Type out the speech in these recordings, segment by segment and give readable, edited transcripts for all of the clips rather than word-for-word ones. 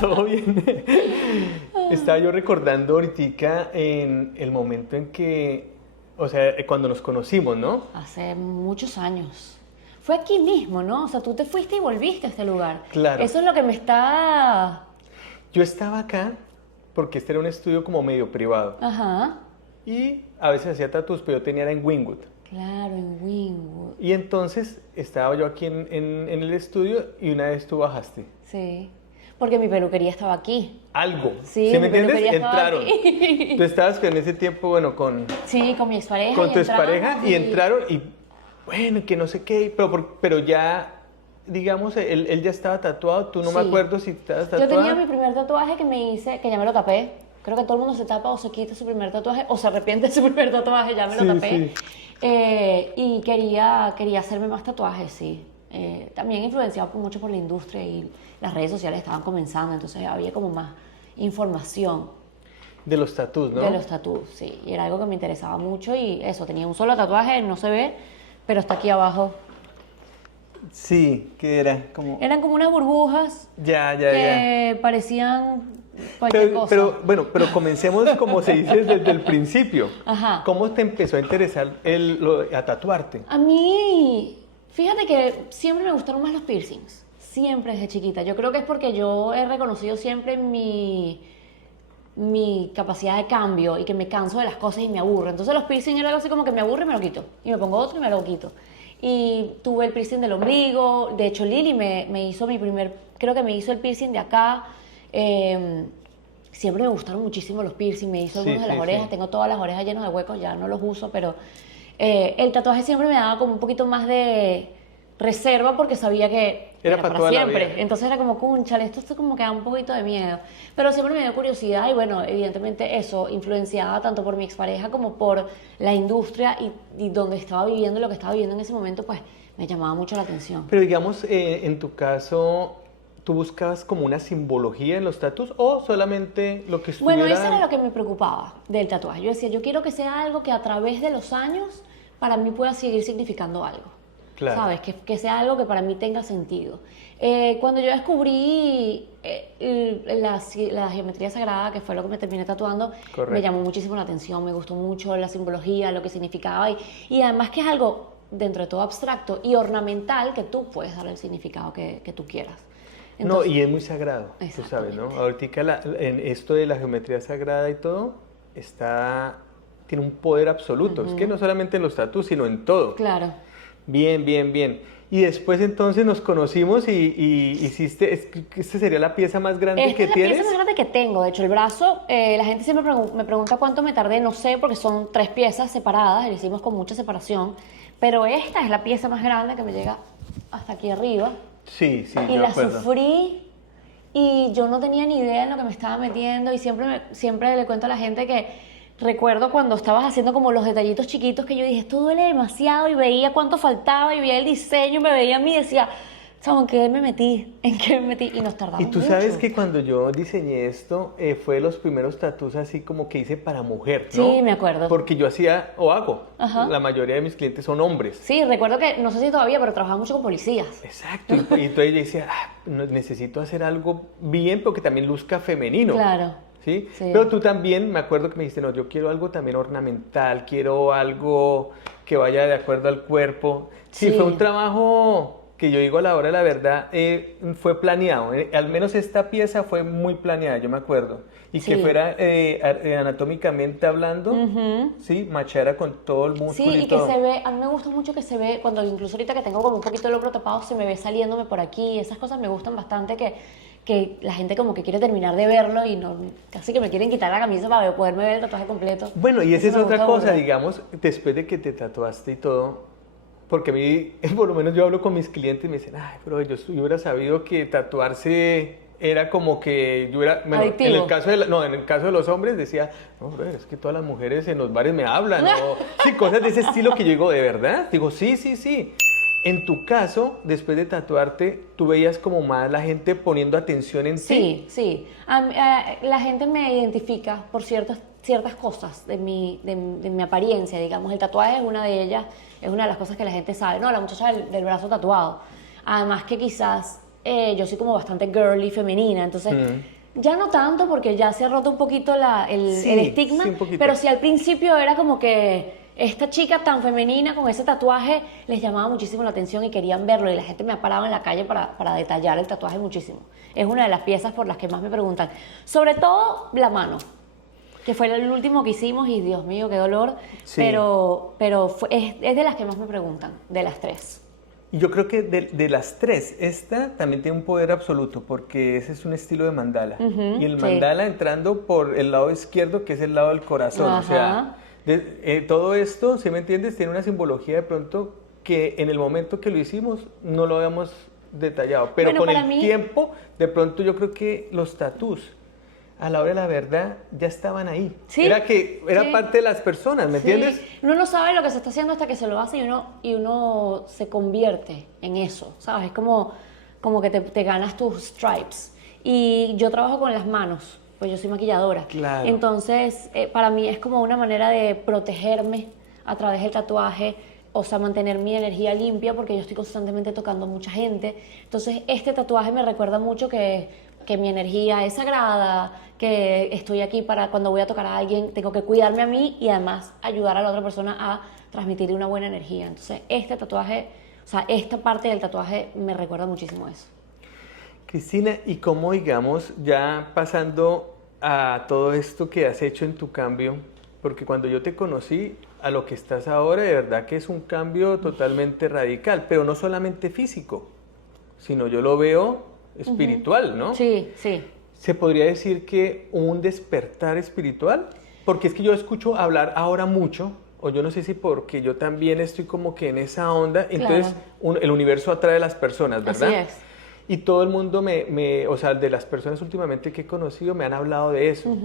Todo bien. Estaba yo recordando ahorita en el momento en que, o sea, cuando nos conocimos, ¿no? Hace muchos años. Fue aquí mismo, ¿no? O sea, tú te fuiste y volviste a este lugar. Claro. Eso es lo que me está... Yo estaba acá porque este era un estudio como medio privado. Ajá. Y a veces hacía tatuos, pero yo tenía era en Wynwood. Claro, en Wynwood. Y entonces estaba yo aquí en el estudio y una vez tú bajaste. Sí. Porque mi peluquería estaba aquí. Algo. Sí, ¿Sí mi me entiendes? peluquería estaba Entraron. aquí. Tú estabas en ese tiempo, bueno, con Sí, con mi expareja. tu y entramos expareja y entraron y, bueno, que no sé qué, pero ya, digamos, él ya estaba tatuado. Tú no me Sí. acuerdo si estabas Yo tatuada. tenía mi primer tatuaje que me hice, que ya me lo tapé. Creo que todo el mundo se tapa o se quita su primer tatuaje o se arrepiente de su primer tatuaje, ya me lo Sí, tapé. sí. Y quería hacerme más tatuajes, sí. También influenciado mucho por la industria y las redes sociales estaban comenzando, entonces había como más información De los tatús, ¿no? de los tatús, sí. Y era algo que me interesaba mucho y eso, tenía un solo tatuaje, no se ve, pero está aquí abajo. Sí, que era como... Eran como unas burbujas Ya. que parecían cualquier cosa. Pero comencemos como se dice desde el principio. Ajá. ¿Cómo te empezó a interesar a tatuarte? A mí, fíjate que siempre me gustaron más los piercings, siempre desde chiquita. Yo creo que es porque yo he reconocido siempre mi capacidad de cambio y que me canso de las cosas y me aburro. Entonces los piercings era algo así como que me aburre y me lo quito. Y me pongo otro y me lo quito. Y tuve el piercing del ombligo. De hecho, Lili me hizo creo que me hizo el piercing de acá. Siempre me gustaron muchísimo los piercings. Me hizo Sí, algunos de las sí, orejas. sí. Tengo todas las orejas llenas de huecos, ya no los uso, pero el tatuaje siempre me daba como un poquito más de reserva porque sabía que Era era para para toda la siempre. vida. Entonces era como, cúnchale, esto como que da un poquito de miedo. Pero siempre me dio curiosidad y bueno, evidentemente eso, influenciada tanto por mi expareja como por la industria y donde estaba viviendo, lo que estaba viviendo en ese momento, pues me llamaba mucho la atención. Pero digamos, en tu caso, ¿tú buscabas como una simbología en los tatús o solamente lo que estuviera...? Bueno, eso era lo que me preocupaba del tatuaje. Yo decía, yo quiero que sea algo que a través de los años para mí pueda seguir significando algo. Claro. ¿Sabes? Que sea algo que para mí tenga sentido. Cuando yo descubrí la geometría sagrada, que fue lo que me terminé tatuando, Correcto. me llamó muchísimo la atención, me gustó mucho la simbología, lo que significaba y además que es algo dentro de todo abstracto y ornamental que tú puedes darle el significado que tú quieras. No, y es muy sagrado, tú Exactamente. sabes, ¿no? Ahorita en esto de la geometría sagrada y todo, tiene un poder absoluto. Es que no solamente en los tatús, sino en todo. Claro. Bien. Y después entonces nos conocimos y hiciste, ¿esta sería la pieza más grande Esta que es la tienes? pieza más grande que tengo. De hecho, el brazo, la gente siempre me pregunta cuánto me tardé. No sé, porque son 3 piezas separadas. Lo hicimos con mucha separación. Pero esta es la pieza más grande que me llega hasta aquí arriba. Sí, Y yo la acuerdo. sufrí y yo no tenía ni idea en lo que me estaba metiendo. Y siempre le cuento a la gente que recuerdo cuando estabas haciendo como los detallitos chiquitos que yo dije, esto duele demasiado y veía cuánto faltaba y veía el diseño, me veía a mí y decía, ¿sabes en qué me metí? ¿En qué me metí? Y nos tardamos Y tú mucho. sabes que cuando yo diseñé esto, fue de los primeros tatús así como que hice para mujer, ¿no? Sí, me acuerdo. Porque yo hacía, o hago, Ajá. la mayoría de mis clientes son hombres. Sí, recuerdo que, no sé si todavía, pero trabajaba mucho con policías. Exacto, y entonces yo decía, necesito hacer algo bien, pero que también luzca femenino. Claro. ¿Sí? Sí. Pero tú también, me acuerdo que me dijiste, no, yo quiero algo también ornamental, quiero algo que vaya de acuerdo al cuerpo. Sí, Sí. fue un trabajo que yo digo a la hora de la verdad, fue planeado. Al menos esta pieza fue muy planeada, yo me acuerdo. Y que Sí. fuera anatómicamente hablando, sí, machara con todo el músculo Sí, y y que todo. se ve, a mí me gusta mucho que se ve, cuando incluso ahorita que tengo como un poquito el hombro tapado, se me ve saliéndome por aquí, esas cosas me gustan bastante, que la gente como que quiere terminar de verlo y no, casi que me quieren quitar la camisa para poderme ver el tatuaje completo. Bueno, y esa es Eso me otra gusta cosa, burda. digamos, después de que te tatuaste y todo, porque a mí, por lo menos yo hablo con mis clientes y me dicen, ay, pero yo hubiera sabido que tatuarse era como que yo era, bueno, en Adictivo. el caso en el caso de los hombres decía, no, bro, es que todas las mujeres en los bares me hablan, o sí, cosas de ese estilo que yo digo, ¿de verdad? Digo, sí. En tu caso, después de tatuarte, tú veías como más la gente poniendo atención en ti. Sí. La gente me identifica por ciertas cosas de mi apariencia, digamos. El tatuaje es una de ellas, es una de las cosas que la gente sabe. No, la muchacha del brazo tatuado. Además que quizás yo soy como bastante girly, femenina, entonces ya no tanto porque ya se ha roto un poquito el estigma, sí, un poquito. pero sí al principio era como que esta chica tan femenina con ese tatuaje les llamaba muchísimo la atención y querían verlo y la gente me ha parado en la calle para detallar el tatuaje muchísimo. Es una de las piezas por las que más me preguntan, sobre todo la mano, que fue el último que hicimos y Dios mío, qué dolor, Sí. pero es de las que más me preguntan, de las 3. Y yo creo que de las 3, esta también tiene un poder absoluto porque ese es un estilo de mandala. Y el sí. mandala entrando por el lado izquierdo, que es el lado del corazón. O sea, todo esto, si me entiendes, tiene una simbología de pronto que en el momento que lo hicimos no lo habíamos detallado. Pero Bueno, con para el mí- tiempo, de pronto yo creo que los tatús, a la hora de la verdad, ya estaban ahí. Sí, Era sí. parte de las personas, ¿me entiendes? Sí, uno no sabe lo que se está haciendo hasta que se lo hace y uno se convierte en eso, ¿sabes? Es como que te ganas tus stripes. Y yo trabajo con las manos, pues yo soy maquilladora. Claro. Entonces, para mí es como una manera de protegerme a través del tatuaje, o sea, mantener mi energía limpia porque yo estoy constantemente tocando a mucha gente. Entonces, este tatuaje me recuerda mucho que mi energía es sagrada, que estoy aquí para cuando voy a tocar a alguien, tengo que cuidarme a mí y además ayudar a la otra persona a transmitirle una buena energía. Entonces, este tatuaje, o sea, esta parte del tatuaje me recuerda muchísimo a eso. Cristina, y cómo, digamos, ya pasando a todo esto que has hecho en tu cambio, porque cuando yo te conocí a lo que estás ahora, de verdad que es un cambio totalmente radical, pero no solamente físico, sino yo lo veo espiritual, ¿no? Sí, sí. ¿Se podría decir que un despertar espiritual? Porque es que yo escucho hablar ahora mucho, o yo no sé si porque yo también estoy como que en esa onda, entonces el universo atrae a las personas, ¿verdad? Así es. Y todo el mundo o sea, de las personas últimamente que he conocido me han hablado de eso.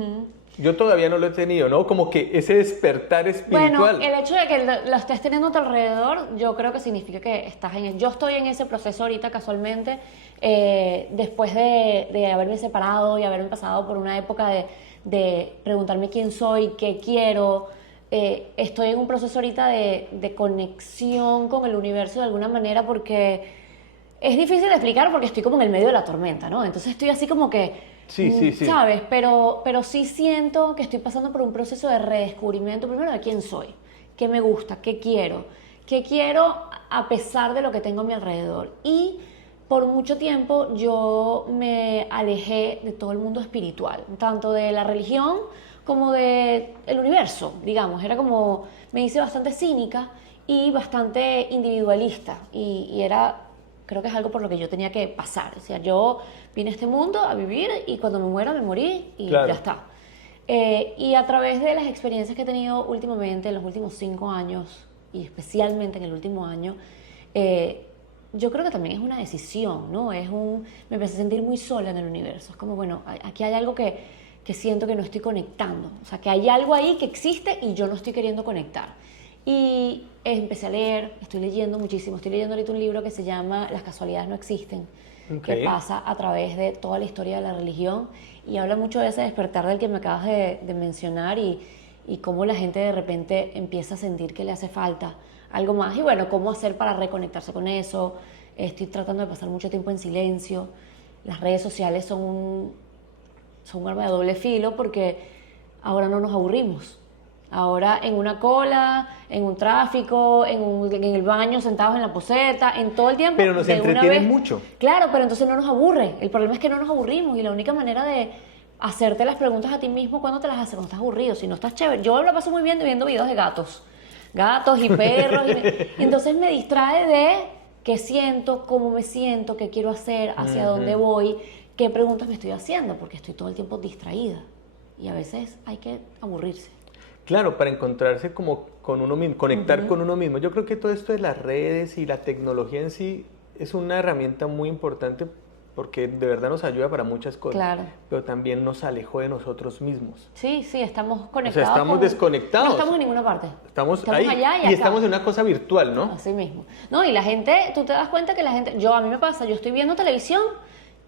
Yo todavía no lo he tenido, ¿no? Como que ese despertar espiritual. Bueno, el hecho de que lo estés teniendo a tu alrededor, yo creo que significa que estás en yo estoy en ese proceso ahorita casualmente, después de haberme separado y haberme pasado por una época de preguntarme quién soy, qué quiero. Estoy en un proceso ahorita de conexión con el universo de alguna manera porque es difícil de explicar porque estoy como en el medio de la tormenta, ¿no? Entonces estoy así como que, Sí. ¿sabes? Pero sí siento que estoy pasando por un proceso de redescubrimiento, primero de quién soy, qué me gusta, qué quiero a pesar de lo que tengo a mi alrededor. Y por mucho tiempo yo me alejé de todo el mundo espiritual, tanto de la religión como del universo, digamos. Era como, me hice bastante cínica y bastante individualista y era... Creo que es algo por lo que yo tenía que pasar. O sea, yo vine a este mundo a vivir y cuando me muera me morí y Claro. ya está. Y a través de las experiencias que he tenido últimamente, en los últimos 5 años, y especialmente en el último año, yo creo que también es una decisión, ¿no? Me empecé a sentir muy sola en el universo. Es como, bueno, aquí hay algo que siento que no estoy conectando. O sea, que hay algo ahí que existe y yo no estoy queriendo conectar. Y empecé a leer, estoy leyendo muchísimo. Estoy leyendo ahorita un libro que se llama Las casualidades no existen, que pasa a través de toda la historia de la religión y habla mucho de ese despertar del que me acabas de mencionar y cómo la gente de repente empieza a sentir que le hace falta algo más y bueno, cómo hacer para reconectarse con eso. Estoy tratando de pasar mucho tiempo en silencio. Las redes sociales son un arma de doble filo porque ahora no nos aburrimos. Ahora en una cola, en un tráfico, en el baño, sentados en la poseta, en todo el tiempo. Pero nos de una entretienen vez. mucho. Claro, pero entonces no nos aburre. El problema es que no nos aburrimos y la única manera de hacerte las preguntas a ti mismo cuando te las haces, cuando estás aburrido, si no estás chévere. Yo lo paso muy bien viendo videos de gatos y perros. Y entonces me distrae de qué siento, cómo me siento, qué quiero hacer, hacia dónde voy, qué preguntas me estoy haciendo, porque estoy todo el tiempo distraída. Y a veces hay que aburrirse. Claro, para encontrarse como con uno mismo, conectar con uno mismo. Yo creo que todo esto de las redes y la tecnología en sí es una herramienta muy importante porque de verdad nos ayuda para muchas cosas, Claro. pero también nos alejó de nosotros mismos. Sí, estamos O conectados. sea, estamos desconectados. No estamos en ninguna parte. Estamos ahí allá y y acá. estamos en una cosa virtual, ¿no? Así mismo. No, y la gente, tú te das cuenta que la gente, a mí me pasa, yo estoy viendo televisión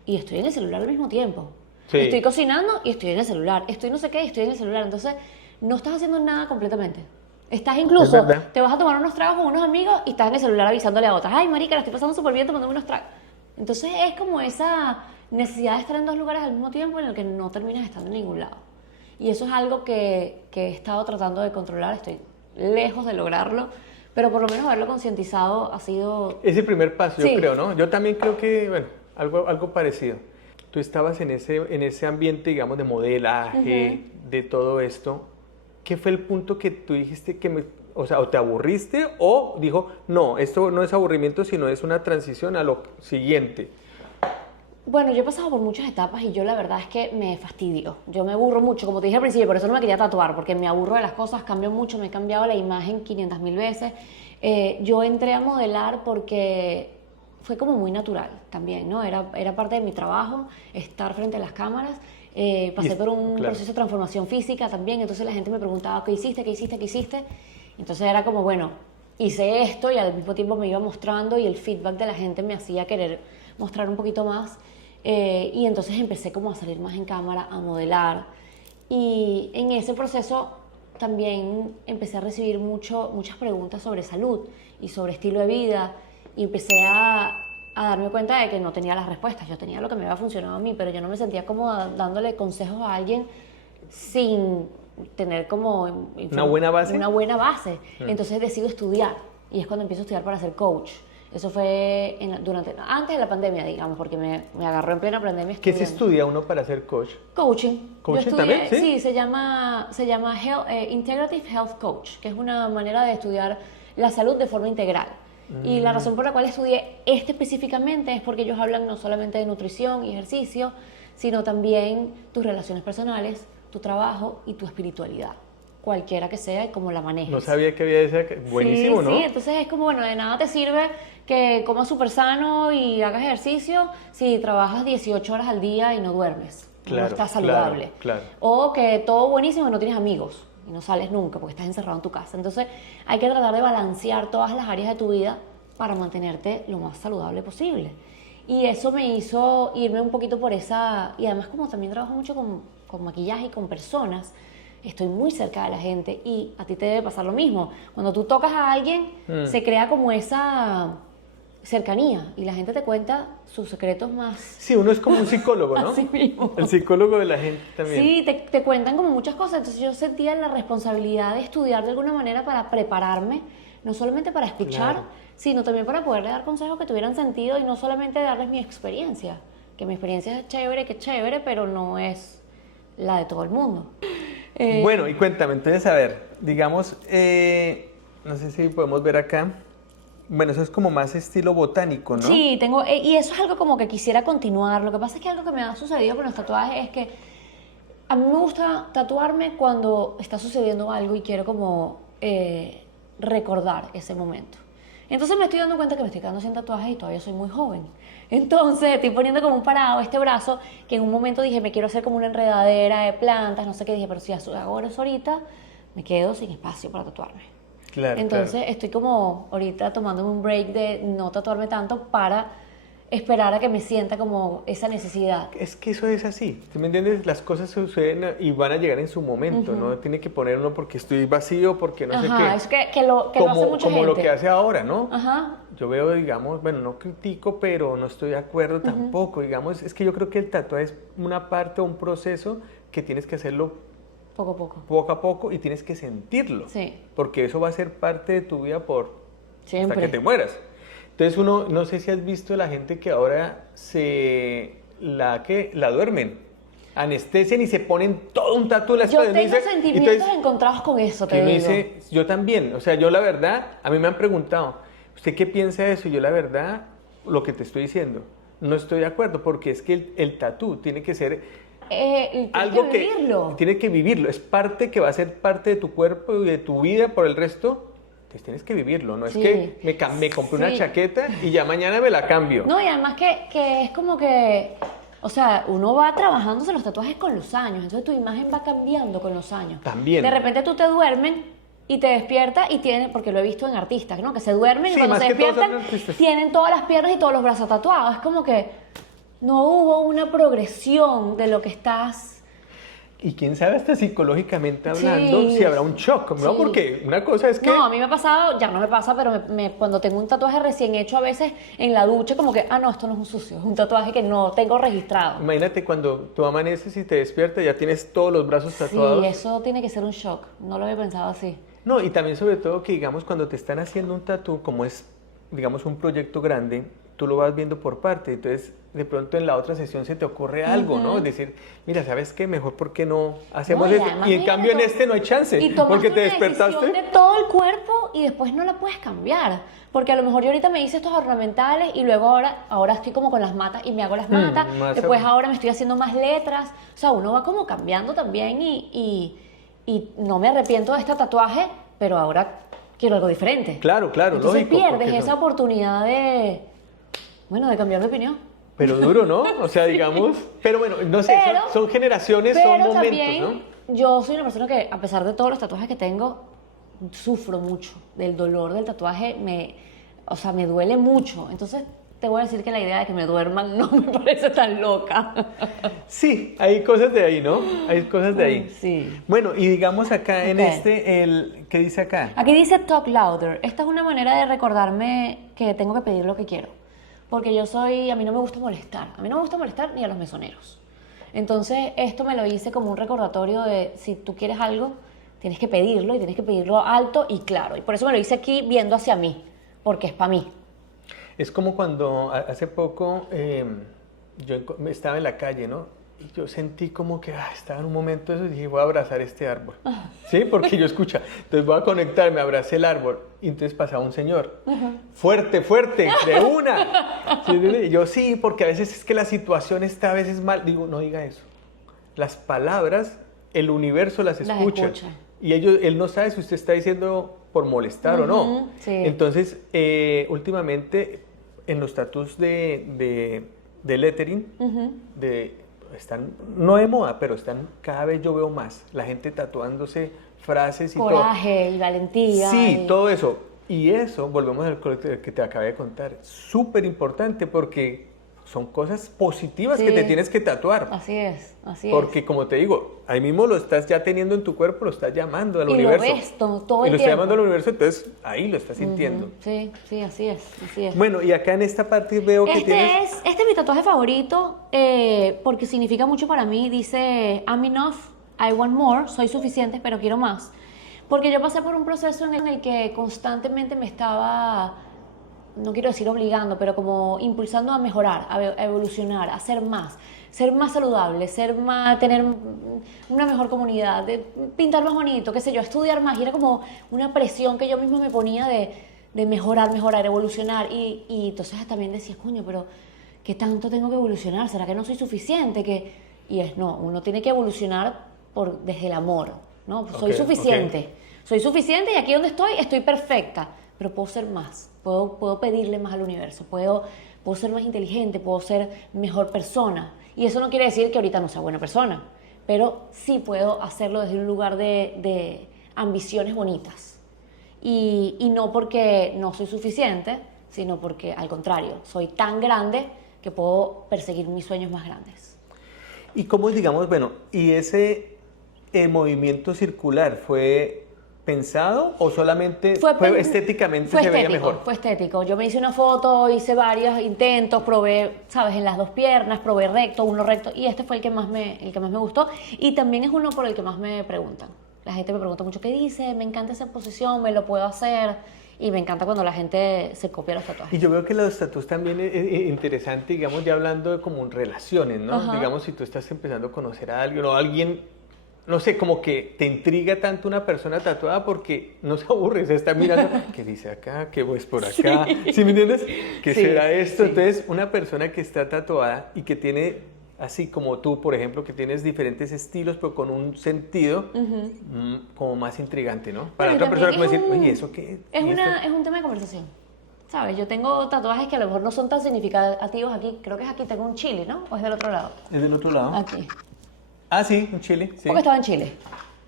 y estoy en el celular al mismo tiempo. Sí. Estoy cocinando y estoy en el celular. Estoy no sé qué y estoy en el celular. Entonces, no estás haciendo nada completamente. Estás incluso, verdad. te vas a tomar unos tragos con unos amigos y estás en el celular avisándole a otras. Ay, marica, la estoy pasando súper bien tomando unos tragos. Entonces es como esa necesidad de estar en dos lugares al mismo tiempo en el que no terminas estando en ningún lado. Y eso es algo que he estado tratando de controlar, estoy lejos de lograrlo, pero por lo menos haberlo concientizado ha sido... Ese primer paso, Sí. yo creo, ¿no? Yo también creo que, bueno, algo parecido. Tú estabas en ese ambiente, digamos, de modelaje, de todo esto. ¿Qué fue el punto que tú dijiste o sea, o te aburriste o dijo, no, esto no es aburrimiento, sino es una transición a lo siguiente? Bueno, yo he pasado por muchas etapas y yo la verdad es que me fastidio. Yo me aburro mucho, como te dije al principio, por eso no me quería tatuar, porque me aburro de las cosas, cambio mucho, me he cambiado la imagen 500.000 veces. Yo entré a modelar porque fue como muy natural también, ¿no? Era parte de mi trabajo, estar frente a las cámaras. Pasé por un proceso de transformación física también, entonces la gente me preguntaba, ¿qué hiciste? ¿Qué hiciste? ¿Qué hiciste? Entonces era como, bueno, hice esto y al mismo tiempo me iba mostrando y el feedback de la gente me hacía querer mostrar un poquito más. Y entonces empecé como a salir más en cámara, a modelar. Y en ese proceso también empecé a recibir muchas preguntas sobre salud y sobre estilo de vida. Y empecé a darme cuenta de que no tenía las respuestas. Yo tenía lo que me había funcionado a mí, pero yo no me sentía cómoda dándole consejos a alguien sin tener como... ¿Una buena base? Una buena base. Entonces decido estudiar. Y es cuando empiezo a estudiar para ser coach. Eso fue antes de la pandemia, digamos, porque me agarró en plena pandemia ¿Qué estudiando. se estudia uno para ser coach? Coaching. ¿Coaching Yo también? Sí, sí, se llama Integrative Health Coach, que es una manera de estudiar la salud de forma integral. Y la razón por la cual estudié específicamente es porque ellos hablan no solamente de nutrición y ejercicio, sino también tus relaciones personales, tu trabajo y tu espiritualidad. Cualquiera que sea y cómo la manejes. No sabía que había ese... Buenísimo, sí, ¿no? Sí, entonces es como, bueno, de nada te sirve que comas súper sano y hagas ejercicio si trabajas 18 horas al día y no duermes. Claro, no estás saludable. claro. O que todo buenísimo y no tienes amigos y no sales nunca porque estás encerrado en tu casa. Entonces hay que tratar de balancear todas las áreas de tu vida para mantenerte lo más saludable posible. Y eso me hizo irme un poquito por esa... Y además como también trabajo mucho con maquillaje y con personas, estoy muy cerca de la gente y a ti te debe pasar lo mismo. Cuando tú tocas a alguien, se crea como esa cercanía y la gente te cuenta sus secretos más... Sí, uno es como un psicólogo, ¿no? Así mismo. El psicólogo de la gente también. Sí, te cuentan como muchas cosas. Entonces yo sentía la responsabilidad de estudiar de alguna manera para prepararme, no solamente para escuchar, Claro. sino también para poderle dar consejos que tuvieran sentido y no solamente darles mi experiencia. Que mi experiencia es chévere, pero no es la de todo el mundo. Bueno, y cuéntame, entonces, a ver, digamos, no sé si podemos ver acá. Bueno, eso es como más estilo botánico, ¿no? Sí, tengo, y eso es algo como que quisiera continuar. Lo que pasa es que algo que me ha sucedido con los tatuajes es que a mí me gusta tatuarme cuando está sucediendo algo y quiero como recordar ese momento. Entonces me estoy dando cuenta que me estoy quedando sin tatuajes y todavía soy muy joven. Entonces estoy poniendo como un parado este brazo que en un momento dije me quiero hacer como una enredadera de plantas, no sé qué, dije, pero si hago eso ahorita me quedo sin espacio para tatuarme. Claro, Entonces estoy como ahorita tomándome un break de no tatuarme tanto para esperar a que me sienta como esa necesidad. Es que eso es así, ¿tú me entiendes? Las cosas suceden y van a llegar en su momento, ¿no? Tiene que poner uno porque estoy vacío, porque no sé qué. Ajá, es que lo hace mucha como gente. lo que hace ahora, ¿no? Ajá. Yo veo, digamos, bueno, no critico, pero no estoy de acuerdo tampoco, digamos, es que yo creo que el tatuaje es una parte o un proceso que tienes que hacerlo Poco a poco. poco a poco y tienes que sentirlo, Sí. porque eso va a ser parte de tu vida Siempre. hasta que te mueras. Entonces uno, no sé si has visto la gente que ahora la duermen, anestesian y se ponen todo un tatu en la Yo espalda. tengo sentimientos encontrados con eso, te uno digo. dice, yo también, o sea, yo la verdad, a mí me han preguntado, ¿usted qué piensa de eso? Y yo la verdad, lo que te estoy diciendo, no estoy de acuerdo, porque es que el tatú tiene que ser algo que vivirlo. tiene que vivirlo, es parte que va a ser parte de tu cuerpo y de tu vida por el resto. Entonces tienes que vivirlo, no Sí. es que me compré una Sí. chaqueta y ya mañana me la cambio. No, y además que es como que, o sea, uno va trabajándose los tatuajes con los años, entonces tu imagen va cambiando con los años. También. De repente tú te duermen y te despiertas y tienen, porque lo he visto en artistas, ¿no? Que se duermen Sí, y cuando más se que todos despiertan son artistas. tienen todas las piernas y todos los brazos tatuados. Es como que no hubo una progresión de lo que estás Y quién sabe, hasta psicológicamente hablando, Sí, si habrá un shock, ¿no? sí. Porque una cosa es que... No, a mí me ha pasado, ya no me pasa, pero cuando tengo un tatuaje recién hecho a veces en la ducha, como que, no, esto no es un sucio, es un tatuaje que no tengo registrado. Imagínate cuando tú amaneces y te despiertas, ya tienes todos los brazos tatuados. Sí, eso tiene que ser un shock, no lo había pensado así. No, y también sobre todo que, digamos, cuando te están haciendo un tatú, como es, digamos, un proyecto grande, tú lo vas viendo por parte, entonces de pronto en la otra sesión se te ocurre algo, ¿no? Es decir, mira, ¿sabes qué? Mejor porque no hacemos No, y esto. además, Y en mira, cambio en este no hay chance, Y tomaste porque te una despertaste. decisión de todo el cuerpo y después no la puedes cambiar. Porque a lo mejor yo ahorita me hice estos ornamentales y luego ahora estoy como con las matas y me hago las matas. más Después a- ahora me estoy haciendo más letras. O sea, uno va como cambiando también y no me arrepiento de este tatuaje, pero ahora quiero algo diferente. Claro, claro, Entonces lógico. pierdes porque esa son- oportunidad de cambiar de opinión. Pero duro, ¿no? O sea, digamos, pero bueno, no sé, Pero- son generaciones, son Pero momentos, también ¿no? yo soy una persona que, a pesar de todos los tatuajes que tengo, sufro mucho del dolor del tatuaje, o sea, me duele mucho. Entonces, te voy a decir que la idea de que me duerman no me parece tan loca. Sí, hay cosas de ahí, ¿no? Hay cosas de ahí. Sí. Bueno, y digamos acá en Ok. ¿qué dice acá? Aquí dice talk louder. Esta es una manera de recordarme que tengo que pedir lo que quiero. Porque a mí no me gusta molestar. A mí no me gusta molestar ni a los mesoneros. Entonces, esto me lo hice como un recordatorio de si tú quieres algo, tienes que pedirlo y tienes que pedirlo alto y claro. Y por eso me lo hice aquí viendo hacia mí, porque es para mí. Es como cuando hace poco estaba en la calle, ¿no? Y yo sentí como que estaba en un momento de eso y dije, voy a abrazar este árbol. ¿Sí? Porque yo escucha. Entonces voy a conectarme, abracé el árbol. Y entonces pasaba un señor. Fuerte, fuerte, de una. ¿Sí? Y yo sí, porque a veces es que la situación está a veces mal. Digo, no diga eso. Las palabras, el universo las escucha. escucha. Y él no sabe si usted está diciendo por molestar o no. Sí. Entonces, últimamente, en los tatús de lettering, están, no de moda, pero cada vez yo veo más. La gente tatuándose frases y Coraje y valentía. todo. Sí, y- todo eso. Y eso, volvemos al que te acabé de contar, súper importante porque son cosas positivas que Sí. te tienes que tatuar. Así es, así Porque como te digo, ahí mismo lo estás ya teniendo en tu cuerpo, lo estás llamando al Y lo universo. ves todo y el lo estás tiempo. llamando al universo, entonces ahí lo estás sintiendo. Sí, sí, así es, así es. Bueno, y acá en esta parte veo que tienes... Este es mi tatuaje favorito porque significa mucho para mí. Dice, I'm enough, I want more, soy suficiente, pero quiero más. Porque yo pasé por un proceso en el que constantemente me estaba, no quiero decir obligando, pero como impulsando a mejorar, a evolucionar, a ser más saludable, tener una mejor comunidad, de pintar más bonito, qué sé yo, estudiar más. Y era como una presión que yo misma me ponía de mejorar, evolucionar. Y entonces también decía, coño, pero ¿qué tanto tengo que evolucionar? ¿Será que no soy suficiente? No, uno tiene que evolucionar desde el amor, ¿no? Soy Ok, suficiente. Soy suficiente y aquí donde estoy perfecta, pero puedo ser más, puedo pedirle más al universo, puedo ser más inteligente, puedo ser mejor persona. Y eso no quiere decir que ahorita no sea buena persona, pero sí puedo hacerlo desde un lugar de ambiciones bonitas. Y no porque no soy suficiente, sino porque al contrario, soy tan grande que puedo perseguir mis sueños más grandes. Y cómo, digamos, bueno, y ese movimiento circular fue pensado o solamente estéticamente se veía mejor? Fue estético. Yo me hice una foto, hice varios intentos, probé, ¿sabes? En las dos piernas, probé uno recto, y este fue el que más me gustó. Y también es uno por el que más me preguntan. La gente me pregunta mucho qué dice, me encanta esa posición, me lo puedo hacer. Y me encanta cuando la gente se copia los tatuajes. Y yo veo que los tatuajes también es interesante, digamos, ya hablando de como relaciones, ¿no? Ajá. Digamos, si tú estás empezando a conocer a alguien o alguien, no sé, como que te intriga tanto una persona tatuada porque no se aburre, se está mirando, ¿qué dice acá? ¿Qué ves por acá? ¿Sí me entiendes? ¿Qué Sí, será esto? sí. Entonces, una persona que está tatuada y que tiene, así como tú, por ejemplo, que tienes diferentes estilos, pero con un sentido como más intrigante, ¿no? Para Bueno, otra persona como también decir, oye, ¿eso qué? Es ¿Y esto? es un tema de conversación. ¿Sabes? Yo tengo tatuajes que a lo mejor no son tan significativos aquí. Creo que es aquí, tengo un chile, ¿no? ¿O es del otro lado? ¿Es del otro lado? Aquí. Ah, sí, en Chile, sí. Porque estaba en Chile.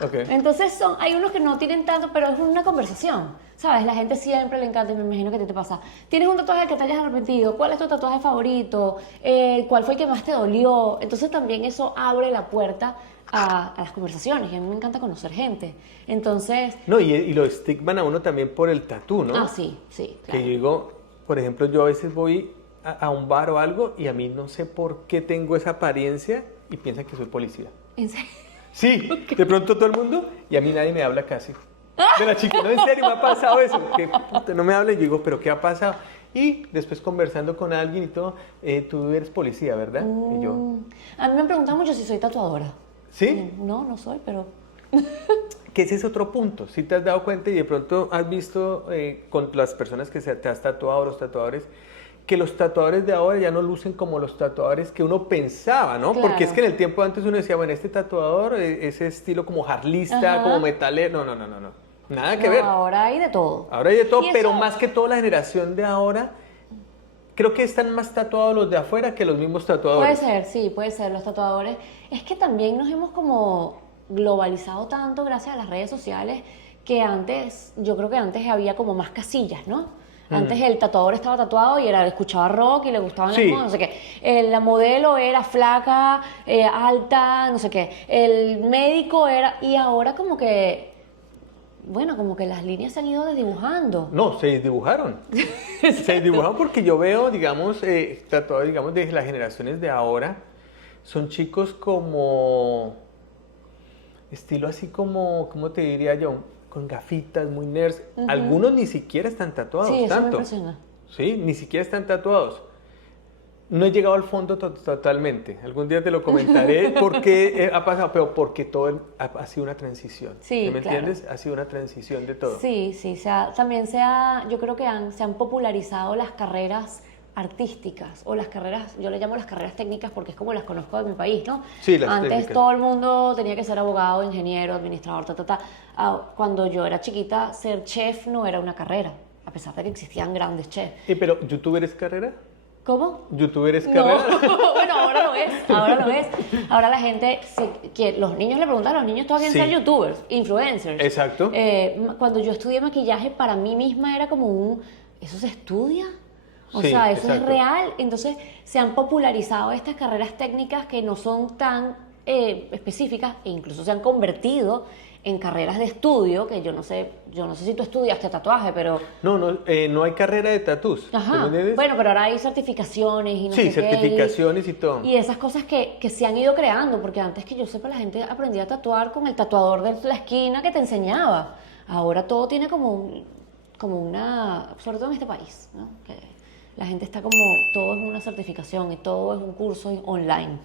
Ok. Entonces hay unos que no tienen tanto, pero es una conversación, ¿sabes? La gente siempre le encanta y me imagino que a ti te pasa. ¿Tienes un tatuaje que te hayas arrepentido? ¿Cuál es tu tatuaje favorito? ¿Cuál fue el que más te dolió? Entonces también eso abre la puerta a las conversaciones y a mí me encanta conocer gente. Entonces... No, y lo estigman a uno también por el tatú, ¿no? Ah, sí, sí, claro. Que yo digo, por ejemplo, yo a veces voy a un bar o algo y a mí no sé por qué tengo esa apariencia y piensan que soy policía. ¿En serio? Sí, de pronto todo el mundo y a mí nadie me habla casi. De la chica, no, en serio, me ha pasado eso. Que puta, no me habla y yo digo, ¿pero qué ha pasado? Y después conversando con alguien y todo, tú eres policía, ¿verdad? Y yo, A mí me han preguntado mucho si soy tatuadora. ¿sí? No, no soy, pero... Que ese es otro punto. Si te has dado cuenta y de pronto has visto con las personas que te has tatuado, los tatuadores, que los tatuadores de ahora ya no lucen como los tatuadores que uno pensaba, ¿no? Claro. Porque es que en el tiempo antes uno decía, bueno, este tatuador, ese estilo como harlista, Ajá. como metalero, no. Nada que No, ver. ahora hay de todo. Ahora hay de todo, Y pero eso- más que todo la generación de ahora, creo que están más tatuados los de afuera que los mismos Puede tatuadores. ser, sí, puede ser, los tatuadores. Es que también nos hemos como globalizado tanto gracias a las redes sociales que antes, yo creo que antes había como más casillas, ¿no? Antes el tatuador estaba tatuado y escuchaba rock y le gustaban Sí. las modas, no sé qué. La modelo era flaca, alta, no sé qué. El médico era... Y ahora como que... Bueno, como que las líneas se han ido desdibujando. No, se dibujaron. Se dibujaron porque yo veo, digamos, tatuados, digamos, de las generaciones de ahora, son chicos como, estilo así como, ¿cómo te diría yo? Con gafitas, muy nerds. Algunos ni siquiera están tatuados, Sí, eso me tanto. impresiona. Sí, ni siquiera están tatuados. No he llegado al fondo totalmente. Algún día te lo comentaré por qué ha pasado, pero porque todo ha sido una transición. Sí, ¿Me claro. entiendes? Ha sido una transición de todo. Sí, sí, yo creo que se han popularizado las carreras artísticas o las carreras, yo le llamo las carreras técnicas porque es como las conozco de mi país, ¿no? Sí, las Antes técnicas. todo el mundo tenía que ser abogado, ingeniero, administrador, ta. Cuando yo era chiquita, ser chef no era una carrera, a pesar de que existían grandes chefs. Pero, ¿youtuber es carrera? ¿Cómo? ¿Youtuber es No, carrera? bueno, ahora lo es, ahora lo es. Ahora la gente, los niños le preguntan a los niños todavía Sí. ser youtubers, influencers. Exacto. Cuando yo estudié maquillaje, para mí misma era como ¿eso se estudia? O Sí, sea, ¿eso es exacto. real? Entonces se han popularizado estas carreras técnicas que no son tan específicas e incluso se han convertido en carreras de estudio, que yo no sé si tú estudiaste tatuaje, pero... No hay carrera de tatús. ¿Sí me Ajá, entiendes? bueno, pero ahora hay certificaciones y no Sí, sé qué, certificaciones y todo. y esas cosas que se han ido creando, porque antes que yo sepa la gente aprendía a tatuar con el tatuador de la esquina que te enseñaba. Ahora todo tiene como una, sobre todo en este país, ¿no? Que la gente está como, todo es una certificación y todo es un curso online.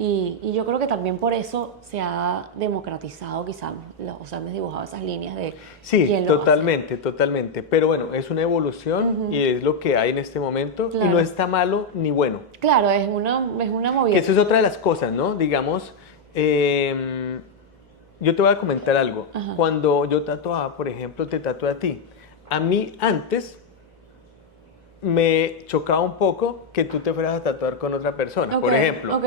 Y yo creo que también por eso se ha democratizado quizás, o se han desdibujado esas líneas de Sí, quién lo totalmente. Pero bueno, es una evolución y es lo que hay en este momento. Claro. Y no está malo ni bueno. hace. Claro, es una movida. Que eso es otra de las cosas, ¿no? Digamos, yo te voy a comentar algo. Ajá. Cuando yo tatuaba, por ejemplo, te tatué a ti. A mí antes me chocaba un poco que tú te fueras a tatuar con otra persona, por Ok, ejemplo. ok.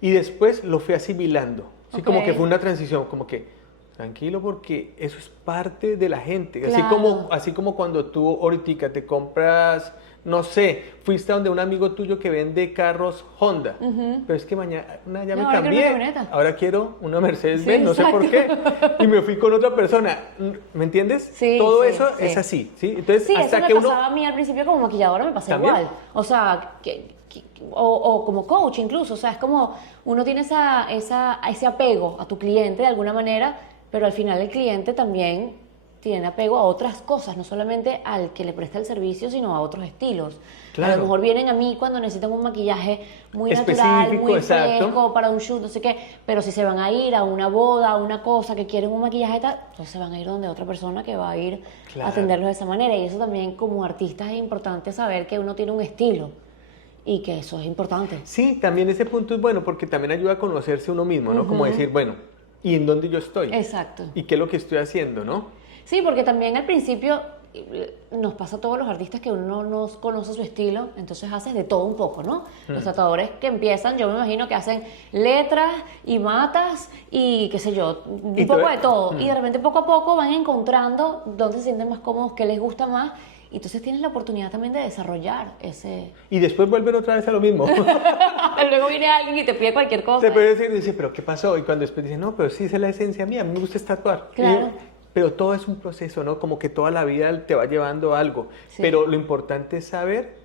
Y después lo fui asimilando. Sí, Ok. como que fue una transición, como que tranquilo porque eso es parte de la gente. Claro. Así como cuando tú ahorita te compras, no sé, fuiste a donde un amigo tuyo que vende carros Honda. Pero es que mañana ya me No, ahora quiero una cambié. camioneta. Ahora quiero una Mercedes Sí, Benz, no sé por qué. exacto. Y me fui con otra persona. ¿Me entiendes? Sí, Todo sí, eso sí. es así, ¿sí? Entonces, Sí, hasta eso que me uno... pasaba a mí al principio como maquilladora, me pasa ¿También? igual. O sea, o como coach incluso. O sea, es como uno tiene ese apego a tu cliente de alguna manera, pero al final el cliente también tiene apego a otras cosas, no solamente al que le presta el servicio, sino a otros estilos. A Claro. lo mejor vienen a mí cuando necesitan un maquillaje muy Específico, natural, muy exacto. fresco, para un shoot, no sé qué, pero si se van a ir a una boda, a una cosa que quieren un maquillaje tal, entonces se van a ir donde otra persona que va a ir Claro. a atenderlos de esa manera. Y eso también como artista es importante saber que uno tiene un estilo y que eso es importante. Sí, también ese punto es bueno porque también ayuda a conocerse uno mismo, ¿no? Como decir, bueno, ¿y en dónde yo estoy? Exacto. ¿Y qué es lo que estoy haciendo, no? Sí, porque también al principio nos pasa a todos los artistas que uno no conoce su estilo, entonces haces de todo un poco, ¿no? Los tatuadores que empiezan, yo me imagino que hacen letras y matas y qué sé yo, un Y poco todo- de todo. Y de repente poco a poco van encontrando dónde se sienten más cómodos, qué les gusta más Y entonces tienes la oportunidad también de desarrollar ese... Y después vuelven otra vez a lo mismo. Luego viene alguien y te pide cualquier cosa. Te puede decir, dice, pero ¿qué pasó? Y cuando después dice, no, pero sí, esa es la esencia mía, a mí me gusta es tatuar. Claro. Pero todo es un proceso, ¿no? Como que toda la vida te va llevando a algo. Sí. Pero lo importante es saber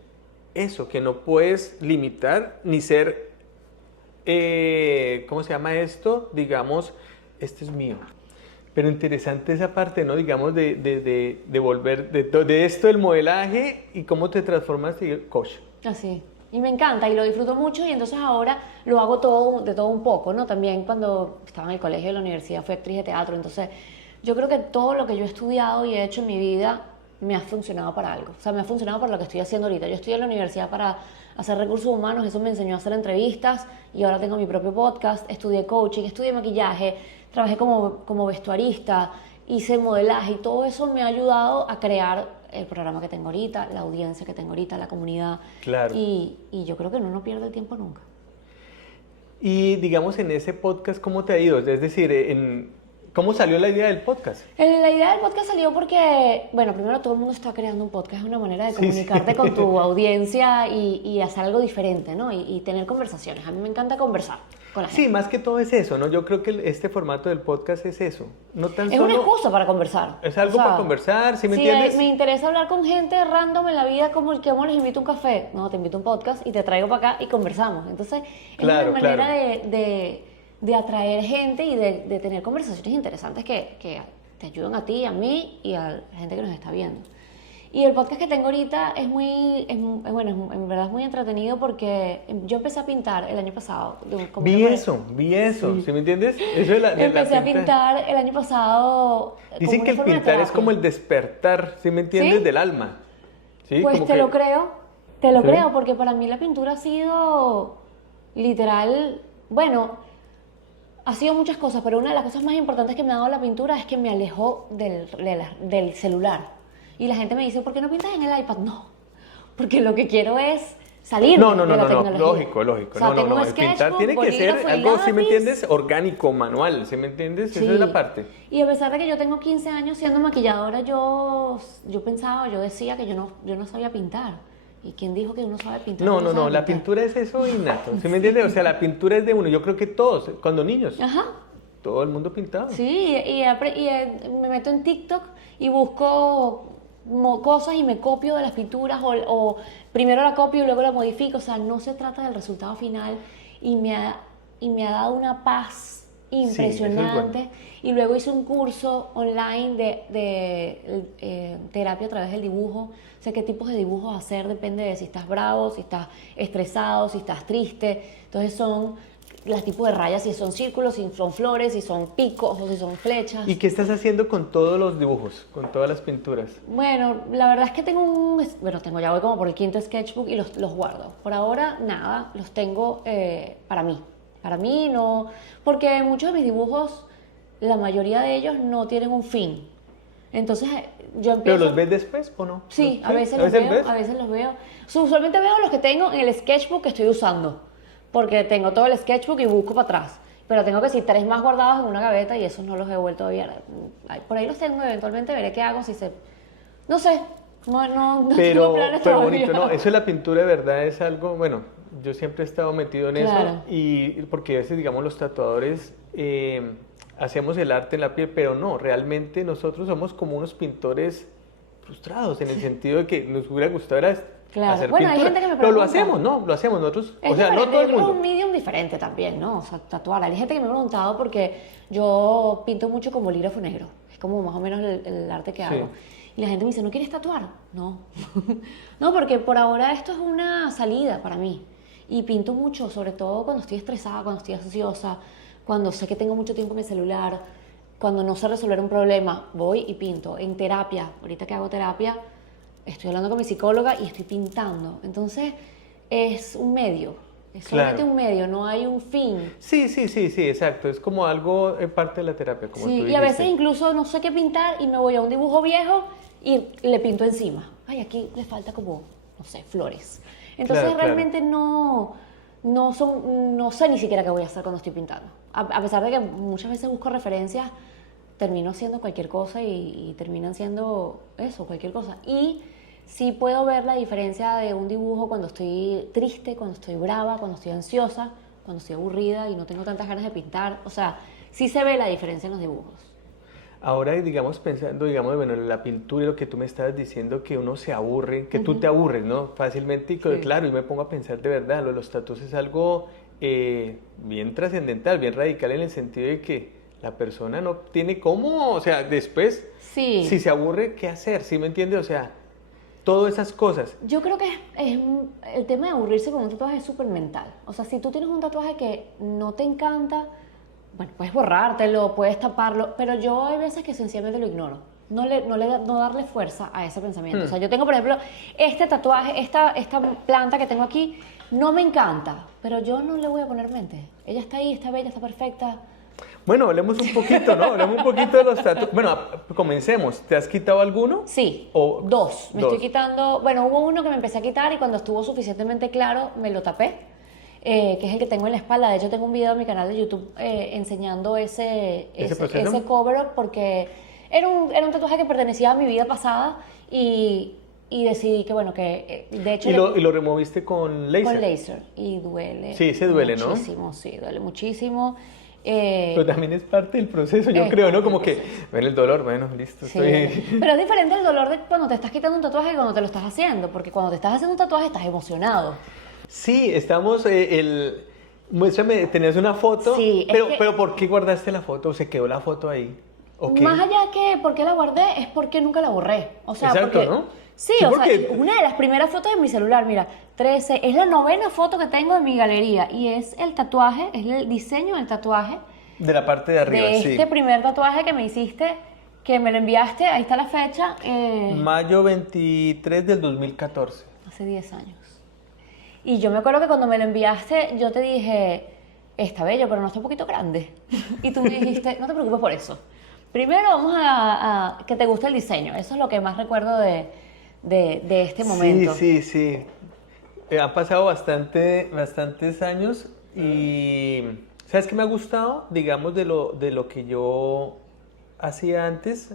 eso, que no puedes limitar ni ser, ¿cómo se llama esto? Digamos, esto es mío. Pero interesante esa parte, ¿no? Digamos, de volver, de esto del modelaje y cómo te transformas en coach. Así. Y me encanta y lo disfruto mucho y entonces ahora lo hago todo, de todo un poco, ¿no? También cuando estaba en el colegio de la universidad fui actriz de teatro, entonces yo creo que todo lo que yo he estudiado y he hecho en mi vida me ha funcionado para algo. O sea, me ha funcionado para lo que estoy haciendo ahorita. Yo estudié en la universidad para hacer recursos humanos, eso me enseñó a hacer entrevistas y ahora tengo mi propio podcast, estudié coaching, estudié maquillaje, trabajé como vestuarista, hice modelaje y todo eso me ha ayudado a crear el programa que tengo ahorita, la audiencia que tengo ahorita, la comunidad. Claro. Y yo creo que uno no pierde el tiempo nunca. Y digamos, en ese podcast, ¿cómo te ha ido? Es decir, ¿cómo salió la idea del podcast? La idea del podcast salió porque, bueno, primero todo el mundo está creando un podcast, es una manera de comunicarte con tu audiencia y hacer algo diferente, ¿no? Y tener conversaciones. A mí me encanta conversar con la gente. Sí, más que todo es eso, ¿no? Yo creo que este formato del podcast es eso. No tan Es solo... una excusa para conversar. Es algo para conversar, ¿sí me si entiendes? me interesa hablar con gente random en la vida, como el que les invito a un café. No, te invito a un podcast y te traigo para acá y conversamos. Entonces, Claro, es una manera claro. de atraer gente y de tener conversaciones interesantes que te ayudan a ti, a mí y a la gente que nos está viendo. Y el podcast que tengo ahorita es en verdad es muy entretenido porque yo empecé a pintar el año pasado. Vi eso, ¿sí me entiendes? Eso de la Empecé a pinta. pintar el año pasado. Dicen como que una el forma de pintar es terapia. como el despertar, ¿sí me entiendes? ¿Sí? Del alma. ¿Sí? Pues Como te que- lo creo, te lo ¿Sí? creo, porque para mí la pintura ha sido literal, bueno, ha sido muchas cosas, pero una de las cosas más importantes que me ha dado la pintura es que me alejó del celular. Y la gente me dice, ¿por qué no pintas en el iPad? No, porque lo que quiero es salir No, de la tecnología. lógico. O sea, tengo un El pintar sketchbook, tiene que ser bolígrafo y algo, ¿sí me lápiz. entiendes? Orgánico, manual, ¿sí me entiendes? Sí. Esa es la parte. Y a pesar de que yo tengo 15 años siendo maquilladora, yo decía que yo no sabía pintar. ¿Y quién dijo que uno sabe pintar? No, Uno sabe la pintar. pintura es eso innato, ¿sí me entiendes? O sea, la pintura es de uno. Yo creo que todos, cuando niños, Ajá. todo el mundo pintaba. Sí, me meto en TikTok y busco cosas y me copio de las pinturas o primero la copio y luego la modifico. O sea, no se trata del resultado final y me ha dado una paz impresionante. bueno. Y luego hice un curso online de terapia a través del dibujo. O sea, qué tipos de dibujos hacer depende de si estás bravo, si estás estresado, si estás triste. Entonces son los tipos de rayas, si son círculos, si son flores, si son picos o si son flechas. ¿Y qué estás haciendo con todos los dibujos, con todas las pinturas? Bueno, la verdad es que ya voy como por el quinto sketchbook y los guardo. Por ahora, nada, los tengo para mí. Para mí no, porque muchos de mis dibujos, la mayoría de ellos no tienen un fin. Entonces, yo empiezo... ¿Pero los ves después o no? Sí, ¿Sí? a veces los veo, ves? a veces los veo. Usualmente veo los que tengo en el sketchbook que estoy usando, porque tengo todo el sketchbook y busco para atrás. Pero tengo que decir 3 más guardados en una gaveta y esos no los he vuelto a ver. Por ahí los tengo, eventualmente veré qué hago si se... No sé, no tengo Pero planes todavía. bonito, ¿no? Eso de la pintura de verdad es algo, bueno, yo siempre he estado metido en Claro. eso y porque a veces, digamos, los tatuadores hacemos el arte en la piel, pero no, realmente nosotros somos como unos pintores frustrados en el sentido de que nos hubiera gustado era Claro. hacer Bueno, hay pintura, gente que me pero lo pregunta. hacemos, ¿no? Lo hacemos nosotros, Es o sea, no diferente, todo el yo creo que es mundo. un medium diferente también, ¿no? O sea, tatuar. Hay gente que me ha preguntado porque yo pinto mucho con bolígrafo negro. Es como más o menos el arte que Sí. hago. Y la gente me dice, ¿no quieres tatuar? No. No, porque por ahora esto es una salida para mí. Y pinto mucho, sobre todo cuando estoy estresada, cuando estoy ansiosa, cuando sé que tengo mucho tiempo en mi celular, cuando no sé resolver un problema, voy y pinto. En terapia, ahorita que hago terapia, estoy hablando con mi psicóloga y estoy pintando. Entonces, es un medio. Es solamente Claro. un medio, no hay un fin. Sí, exacto, es como algo parte de la terapia, como Sí, tú y a veces dijiste. incluso no sé qué pintar y me voy a un dibujo viejo y le pinto encima. Ay, aquí le falta como, no sé, flores. Entonces Claro, claro. realmente no sé ni siquiera qué voy a hacer cuando estoy pintando. A pesar de que muchas veces busco referencias, termino haciendo cualquier cosa y terminan siendo eso, cualquier cosa. Y sí puedo ver la diferencia de un dibujo cuando estoy triste, cuando estoy brava, cuando estoy ansiosa, cuando estoy aburrida y no tengo tantas ganas de pintar. O sea, sí se ve la diferencia en los dibujos. Ahora, digamos, pensando, digamos, bueno, en la pintura y lo que tú me estabas diciendo, que uno se aburre, que tú te aburres, ¿no? Fácilmente, y Sí. claro, y me pongo a pensar de verdad, lo de los tatuajes es algo bien trascendental, bien radical en el sentido de que la persona no tiene cómo, o sea, después, Sí. si se aburre, ¿qué hacer? ¿Sí me entiendes? O sea, todas esas cosas. Yo creo que el tema de aburrirse con un tatuaje es súper mental. O sea, si tú tienes un tatuaje que no te encanta, bueno, puedes borrártelo, puedes taparlo, pero yo hay veces que sencillamente lo ignoro. No darle fuerza a ese pensamiento. O sea, yo tengo, por ejemplo, este tatuaje, esta planta que tengo aquí, no me encanta, pero yo no le voy a poner mente. Ella está ahí, está bella, está perfecta. Bueno, hablemos un poquito, ¿no? Hablemos un poquito de los tatuajes. Bueno, comencemos. ¿Te has quitado alguno? Sí, O dos. Me dos. estoy quitando, bueno, hubo uno que me empecé a quitar y cuando estuvo suficientemente claro me lo tapé, que es el que tengo en la espalda. De hecho, tengo un video en mi canal de YouTube enseñando ese proceso? cover-up porque era un tatuaje que pertenecía a mi vida pasada y decidí que, bueno, que de hecho... ¿Y lo removiste con laser? Con laser. Y duele. Sí, ese duele, ¿no? Muchísimo, sí, duele muchísimo. Pero también es parte del proceso, yo Es creo, parte ¿no? del Como que, proceso. ven el dolor, bueno, listo, Sí, estoy... pero es diferente el dolor de cuando te estás quitando un tatuaje que cuando te lo estás haciendo, porque cuando te estás haciendo un tatuaje estás emocionado. Sí, estamos, muéstrame, tenés una foto, Sí, es que- pero ¿por qué guardaste la foto? ¿O se quedó la foto ahí? ¿O qué? Más allá que por qué la guardé, es porque nunca la borré. O sea, Exacto, porque... ¿no? Sí, Sí, o porque- sea, una de las primeras fotos de mi celular, mira, 13, es la 9ª foto que tengo en mi galería y es el tatuaje, es el diseño del tatuaje De la parte de arriba, de sí. este primer tatuaje que me hiciste, que me lo enviaste, ahí está la fecha, Mayo 23 del 2014. hace 10 años. Y yo me acuerdo que cuando me lo enviaste, yo te dije, está bello, pero no está un poquito grande. Y tú me dijiste, no te preocupes por eso. Primero vamos a que te guste el diseño. Eso es lo que más recuerdo de este momento. Sí, sí, sí. Han pasado bastantes años y ¿sabes qué me ha gustado? Digamos de lo que yo hacía antes,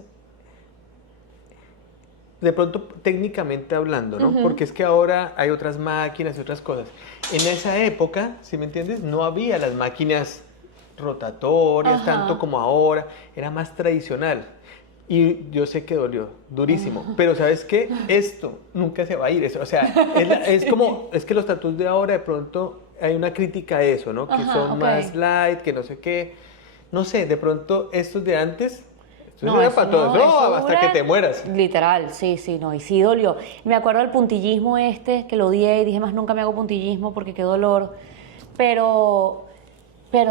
de pronto técnicamente hablando, ¿no? Porque es que ahora hay otras máquinas y otras cosas. En esa época, ¿sí me entiendes? No había las máquinas rotatorias Ajá. tanto como ahora, era más tradicional. Y yo sé que dolió, durísimo. Pero ¿sabes qué? Esto nunca se va a ir. O sea, es como, es que los tatuajes de ahora de pronto hay una crítica a eso, ¿no? Que Ajá, son ok. más light, que no sé qué. No sé, de pronto estos de antes, esto No, era eso para todo, no, eso eso hasta dura- que te mueras. Literal, sí, sí, no, y sí dolió. Me acuerdo del puntillismo que lo odié y dije, más nunca me hago puntillismo porque qué dolor. Pero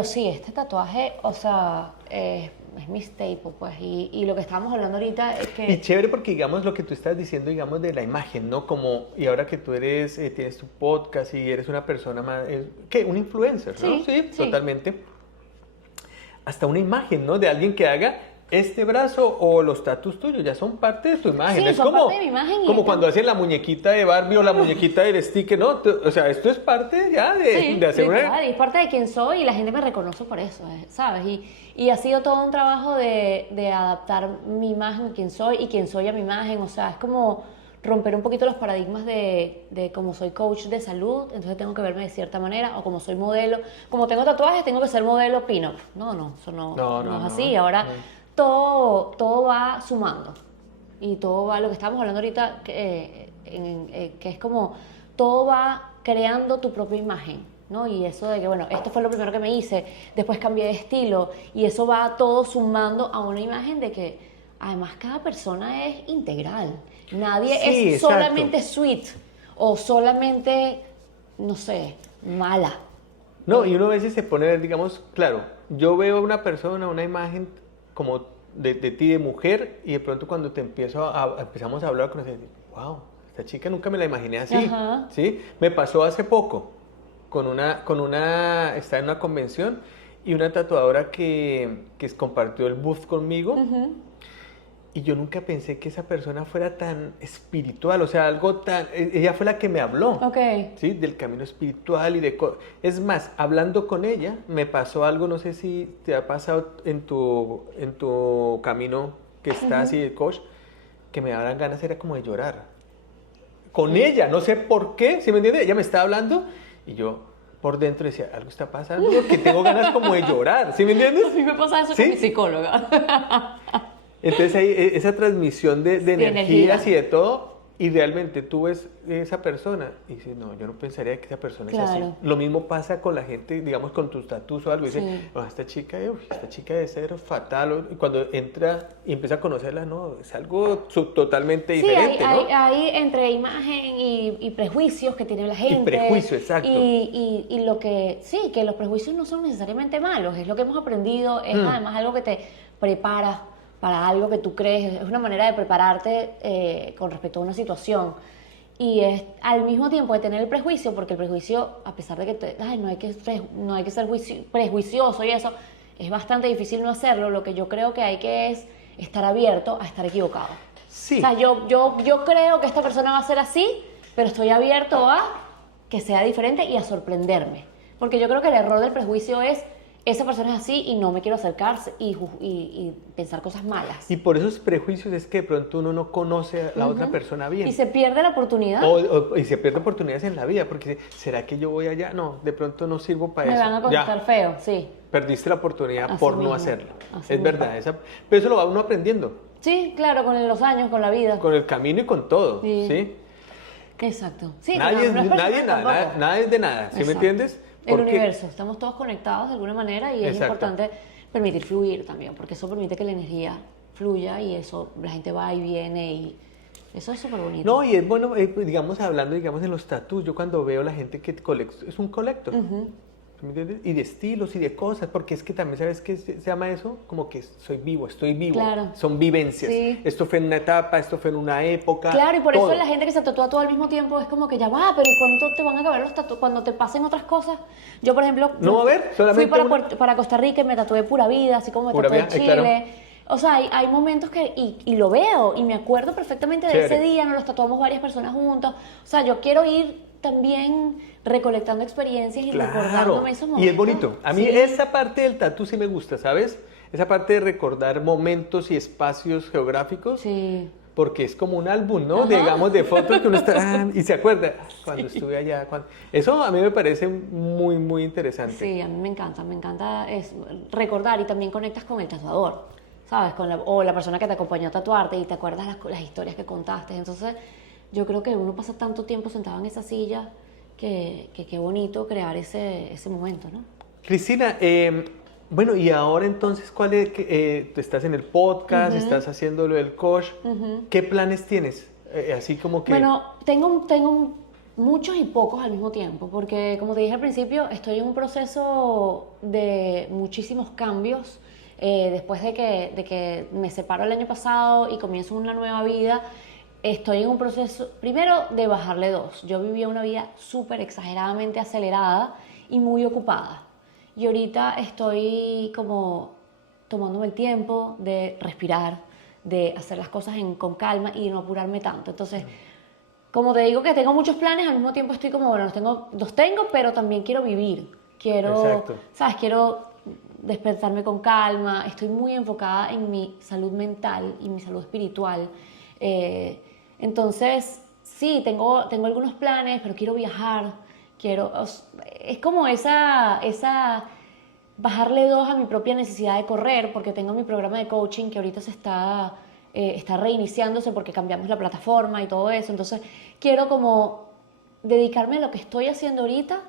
sí, este tatuaje, o sea, es mi staple, pues, y lo que estábamos hablando ahorita es Y que... chévere porque, digamos, lo que tú estás diciendo, digamos, de la imagen, ¿no? Como, y ahora que tú eres, tienes tu podcast y eres una persona más, ¿qué? Un influencer, ¿no? Sí, sí. Totalmente. Hasta una imagen, ¿no? De alguien que haga este brazo o los tatus tuyos, ya son parte de tu imagen. Sí, es son como, parte de mi imagen y como esto- cuando hacen la muñequita de Barbie o la muñequita del sticker, ¿no? O sea, esto es parte ya Sí, de hacer una... literal, y es parte de quién soy y la gente me reconoce por eso, ¿sabes? Y ha sido todo un trabajo de adaptar mi imagen a quién soy y quién soy a mi imagen, o sea, es como romper un poquito los paradigmas de como soy coach de salud, entonces tengo que verme de cierta manera, o como soy modelo, como tengo tatuajes, tengo que ser modelo pin-up. No, eso no, No, no no, es no. así, ahora No. todo va sumando. Y todo va, lo que estábamos hablando ahorita, que es como, todo va creando tu propia imagen, ¿no? Y eso de que, bueno, esto fue lo primero que me hice, después cambié de estilo, y eso va todo sumando a una imagen de que, además, cada persona es integral. Nadie Sí, es exacto. solamente sweet, o solamente, no sé, mala. No, y uno a veces se pone, digamos, claro, yo veo una persona, una imagen como de ti de mujer y de pronto cuando te empezamos a hablar con ella, wow, esta chica nunca me la imaginé así, Ajá. ¿sí? Me pasó hace poco estaba en una convención y una tatuadora que compartió el booth conmigo. Y yo nunca pensé que esa persona fuera tan espiritual, o sea, algo tan... Ella fue la que me habló, Ok. ¿sí? Del camino espiritual y de... Es más, hablando con ella, me pasó algo, no sé si te ha pasado en tu camino que estás así de coach, que me daban ganas era como de llorar. con ella, no sé por qué, ¿sí me entiendes? Ella me estaba hablando y yo por dentro decía, algo está pasando porque tengo ganas como de llorar, ¿sí me entiendes? A mí me pasa eso ¿Sí? con mi psicóloga. Entonces hay esa transmisión de energías energía. y de todo, y realmente tú ves esa persona y dices, no, yo no pensaría que esa persona es así. Claro. Lo mismo pasa con la gente, digamos, con tus tatuos o algo, y Sí. dicen, "Oh, esta chica debe ser fatal", y cuando entra y empieza a conocerla, no, es algo totalmente Sí, diferente, ¿no? hay entre imagen y prejuicios que tiene la gente. prejuicio, exacto. Y lo que, sí, que los prejuicios no son necesariamente malos, es lo que hemos aprendido, es además algo que te prepara para algo que tú crees, es una manera de prepararte con respecto a una situación. Y es al mismo tiempo de tener el prejuicio, porque el prejuicio, a pesar de que no hay que ser prejuicioso y eso, es bastante difícil no hacerlo. Lo que yo creo que hay que es estar abierto a estar equivocado. Sí. O sea, yo creo que esta persona va a ser así, pero estoy abierto a que sea diferente y a sorprenderme. Porque yo creo que el error del prejuicio es, esa persona es así y no me quiero acercarse y pensar cosas malas. Y por esos prejuicios es que de pronto uno no conoce a la otra persona bien. Y se pierde la oportunidad. Y se pierde oportunidades en la vida, porque ¿será que yo voy allá? No, de pronto no sirvo para Me eso. van a contestar feo, sí. Perdiste la oportunidad Así por mismo, no hacerlo. así Es mismo. verdad, pero eso lo va uno aprendiendo, Sí, claro, con los años, con la vida. con el camino y con todo, Sí. ¿sí? Exacto. Sí, Nadie es no es personal nada, tampoco. nada es de nada, ¿sí me Exacto. entiendes? El Porque- universo, estamos todos conectados de alguna manera y es Exacto. importante permitir fluir también, porque eso permite que la energía fluya y eso, la gente va y viene y eso es súper bonito. No, y es bueno, digamos, hablando, digamos, en los tatús, yo cuando veo la gente que es un colector, ¿sí me entiendes? Y de estilos y de cosas, porque es que también, ¿sabes qué se llama eso? Como que soy vivo, estoy vivo. Claro. Son vivencias. Sí. Esto fue en una etapa, esto fue en una época. Claro, y por todo. eso la gente que se tatúa todo al mismo tiempo es como que ya va, pero ¿y cuánto te van a acabar los tatuajes cuando te pasen otras cosas? Yo, por ejemplo, No va a haber, solamente fui para, una. para Costa Rica y me tatué pura vida, así como me Pura tatué en vida, Chile. claro. O sea, hay momentos que, y lo veo, y me acuerdo perfectamente de Chévere. ese día, nos los tatuamos varias personas juntas. O sea, yo quiero ir también recolectando experiencias y recordándome esos momentos. Y es bonito. A mí Sí. esa parte del tatú sí me gusta, ¿sabes? Esa parte de recordar momentos y espacios geográficos. Sí. Porque es como un álbum, ¿no? Ajá. Digamos, de fotos que uno está... y se acuerda, cuando estuve allá. Eso a mí me parece muy, muy interesante. Sí, a mí me encanta es recordar y también conectas con el tatuador, ¿sabes? O la persona que te acompañó a tatuarte y te acuerdas las historias que contaste. Entonces, yo creo que uno pasa tanto tiempo sentado en esa silla que qué bonito crear ese momento, ¿no? Cristina, bueno, y ahora entonces, ¿cuál es? Tú estás en el podcast, estás haciendo lo del coach. ¿Qué planes tienes? Así como que... Bueno, tengo muchos y pocos al mismo tiempo, porque como te dije al principio, estoy en un proceso de muchísimos cambios. Después de que me separo el año pasado y comienzo una nueva vida, estoy en un proceso, primero, de bajarle 2. Yo vivía una vida súper exageradamente acelerada y muy ocupada. Y ahorita estoy como tomándome el tiempo de respirar, de hacer las cosas con calma y de no apurarme tanto. Entonces, como te digo que tengo muchos planes, al mismo tiempo estoy como, bueno, los tengo, pero también quiero vivir. Exacto. ¿Sabes? Quiero despertarme con calma. Estoy muy enfocada en mi salud mental y mi salud espiritual. Entonces, sí, tengo algunos planes, pero quiero viajar. Es como bajarle 2 a mi propia necesidad de correr, porque tengo mi programa de coaching que ahorita está reiniciándose porque cambiamos la plataforma y todo eso. Entonces, quiero como dedicarme a lo que estoy haciendo ahorita,